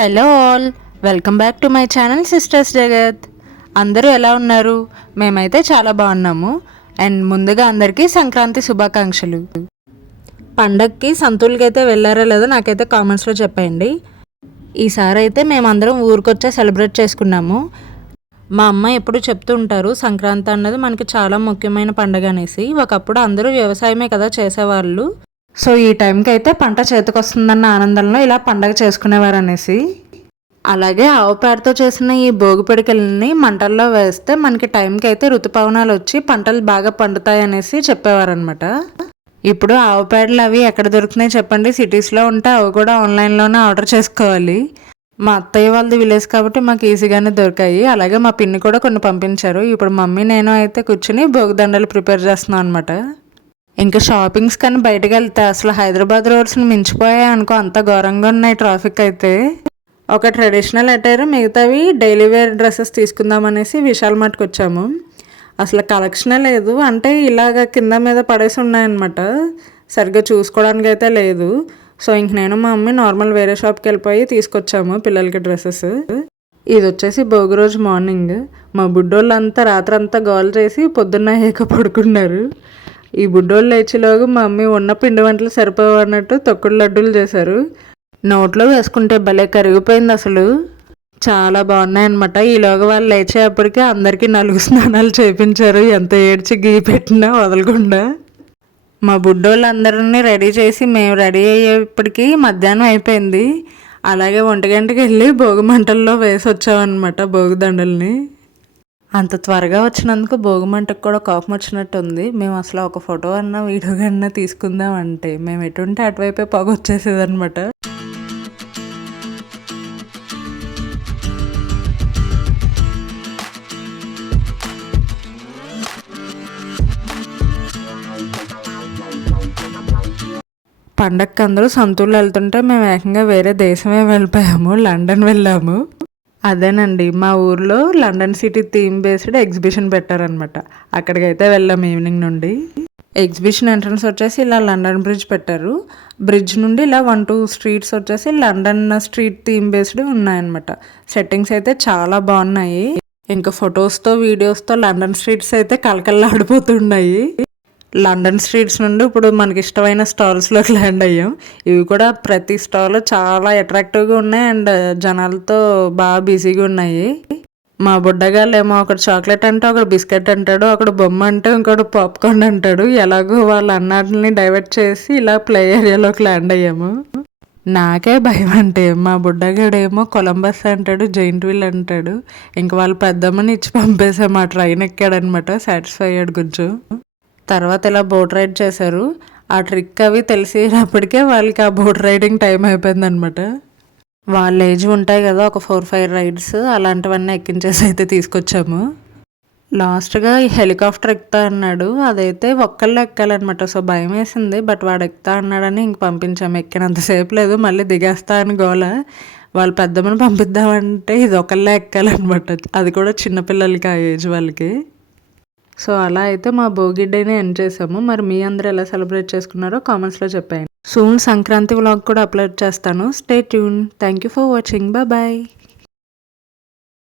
Hello all, welcome back to my channel sisters జగత్. అందరూ ఎలా ఉన్నారు? మేమైతే చాలా బాగున్నాము. అండ్ ముందుగా అందరికీ సంక్రాంతి శుభాకాంక్షలు. పండగకి సంతూర్కి అయితే వెళ్ళారో లేదో నాకైతే కామెంట్స్లో చెప్పండి. ఈసారి అయితే మేమందరం ఊరికొచ్చే సెలబ్రేట్ చేసుకున్నాము. మా అమ్మ ఎప్పుడు చెప్తూ ఉంటారు సంక్రాంతి అన్నది మనకి చాలా ముఖ్యమైన పండుగ అనేసి. ఒకప్పుడు అందరూ వ్యవసాయమే కదా చేసేవాళ్ళు. సో ఈ టైంకి అయితే పంట చేతికి వస్తుందన్న ఆనందంలో ఇలా పండగ చేసుకునేవారు అనేసి. అలాగే ఆవు పేడతో చేసిన ఈ భోగి పిడికల్ని మంటల్లో వేస్తే మనకి టైంకి అయితే ఋతుపవనాలు వచ్చి పంటలు బాగా పండుతాయి అనేసి చెప్పేవారు అనమాట. ఇప్పుడు ఆవు పేడలు అవి ఎక్కడ దొరుకుతున్నాయి చెప్పండి? సిటీస్లో ఉంటే అవి కూడా ఆన్లైన్లోనే ఆర్డర్ చేసుకోవాలి. మా అత్తయ్య వాళ్ళది విలేజ్ కాబట్టి మాకు ఈజీగానే దొరికాయి. అలాగే మా పిన్ని కూడా కొన్ని పంపించారు. ఇప్పుడు మమ్మీ నేను అయితే కూర్చుని భోగి దండలు ప్రిపేర్ చేస్తున్నాం అనమాట. ఇంకా షాపింగ్స్ కానీ బయటకు వెళ్తే అసలు హైదరాబాద్ రోడ్స్ని మించిపోయాయి అనుకో, అంత ఘోరంగా ఉన్నాయి ట్రాఫిక్ అయితే. ఒక ట్రెడిషనల్ అటైర్, మిగతావి డైలీ వేర్ డ్రెస్సెస్ తీసుకుందామనేసి విశాల్ మార్ట్కి వచ్చాము. అసలు కలెక్షనే లేదు, అంటే ఇలాగ కింద మీద పడేసి ఉన్నాయన్నమాట. సరిగ్గా చూసుకోవడానికి అయితే లేదు. సో ఇంక నేను మా మమ్మీ నార్మల్ వేరే షాప్కి వెళ్ళిపోయి తీసుకొచ్చాము పిల్లలకి డ్రెస్సెస్. ఇది వచ్చేసి భోగి రోజు మార్నింగ్. మా బుడ్డోళ్ళంతా రాత్రంతా గోల్ చేసి పొద్దున్న అయ్యాక పడుకున్నారు. ఈ బుడ్డోళ్ళు లేచిలోగా మా మమ్మీ ఉన్న పిండి వంటలు సరిపోవన్నట్టు తొక్కుడు లడ్డూలు చేశారు. నోట్లో వేసుకుంటే భలే కరిగిపోయింది అసలు. చాలా బాగున్నాయన్నమాట. ఈలోగా వాళ్ళు లేచేపటికే అందరికీ 4 స్నానాలు చేయించారు. ఎంత ఏడ్చి గీ పెట్టినా వదలకుండా. మా బుడ్డోళ్ళందరినీ రెడీ చేసి మేము రెడీ అయ్యేప్పటికీ మధ్యాహ్నం అయిపోయింది. అలాగే 1 గంటకి వెళ్ళి భోగి మంటల్లో వేసి వచ్చామన్నమాట భోగి దండల్ని. అంత త్వరగా వచ్చినందుకు భోగి మంటకు కూడా కోపం వచ్చినట్టు ఉంది. మేము అసలు ఒక ఫోటో అన్నా వీడియో అన్నా తీసుకుందాం అంటే మేము ఎటుంటే అటువైపే పొగ వచ్చేసేది అనమాట. పండగకి అందరూ సంతూర్లు వెళ్తుంటే మేము ఏకంగా వేరే దేశమే వెళ్ళిపోయాము, లండన్ వెళ్ళాము. అదేనండి, మా ఊర్లో London city theme based exhibition పెట్టారనమాట. అక్కడికైతే వెళ్ళాము ఈవినింగ్ నుండి. ఎగ్జిబిషన్ ఎంట్రన్స్ వచ్చేసి ఇలా లండన్ బ్రిడ్జ్ పెట్టారు. బ్రిడ్జ్ నుండి ఇలా 1-2 స్ట్రీట్స్ వచ్చేసి లండన్ స్ట్రీట్ థీమ్ బేస్డ్ ఉన్నాయన్నమాట. సెట్టింగ్స్ అయితే చాలా బాగున్నాయి. ఇంకా ఫొటోస్తో వీడియోస్తో లండన్ స్ట్రీట్స్ అయితే కలకల్లాడిపోతున్నాయి. లండన్ స్ట్రీట్స్ నుండి ఇప్పుడు మనకి ఇష్టమైన స్టాల్స్లోకి ల్యాండ్ అయ్యాం. ఇవి కూడా ప్రతి స్టాల్ చాలా అట్రాక్టివ్గా ఉన్నాయి అండ్ జనాలతో బాగా బిజీగా ఉన్నాయి. మా బుడ్డగాళ్ళు ఏమో ఒకడు చాక్లెట్ అంటే, ఒకడు బిస్కెట్ అంటాడు, ఒకడు బొమ్మ అంటే ఇంకోటి పాప్కార్న్ అంటాడు. ఎలాగో వాళ్ళ అన్నాటిని డైవర్ట్ చేసి ఇలా ప్లే ఏరియాలోకి ల్యాండ్ అయ్యాము. నాకే భయం అంటే మా బుడ్డగాడేమో కొలంబస్ అంటాడు, జైంట్ వీల్ అంటాడు. ఇంక వాళ్ళు పెద్దమ్మని ఇచ్చి పంపేసాము. ఆ ట్రైన్ ఎక్కాడనమాట, సాటిస్ఫై అయ్యాడు కొంచెం. తర్వాత ఇలా బోట్ రైడ్ చేశారు. ఆ ట్రిక్ అవి తెలిసినప్పటికే వాళ్ళకి ఆ బోట్ రైడింగ్ టైం అయిపోయింది అనమాట. వాళ్ళ ఏజ్ ఉంటాయి కదా, ఒక 4-5 రైడ్స్ అలాంటివన్నీ ఎక్కించేసి అయితే తీసుకొచ్చాము. లాస్ట్గా ఈ హెలికాప్టర్ ఎక్కుతా అన్నాడు. అదైతే ఒక్కళ్ళు ఎక్కాలన్నమాట. సో భయం వేసింది, బట్ వాడు ఎక్కుతా అన్నాడని ఇంక పంపించాము. ఎక్కినంతసేపు లేదు, మళ్ళీ దిగేస్తా అని గోల. వాళ్ళు పెద్దమ్మని పంపిద్దామంటే ఇది ఒకళ్ళే ఎక్కాలన్నమాట. అది కూడా చిన్నపిల్లలకి, ఆ ఏజ్ వాళ్ళకి. సో అలా అయితే మా భోగి డేని ఎండ్ చేసాము. మరి మీ అందరూ ఎలా సెలబ్రేట్ చేసుకున్నారో కామెంట్స్లో చెప్పండి. సూన్ సంక్రాంతి వ్లాగ్ కూడా అప్లోడ్ చేస్తాను. Stay tune. Thank you for watching. Bye.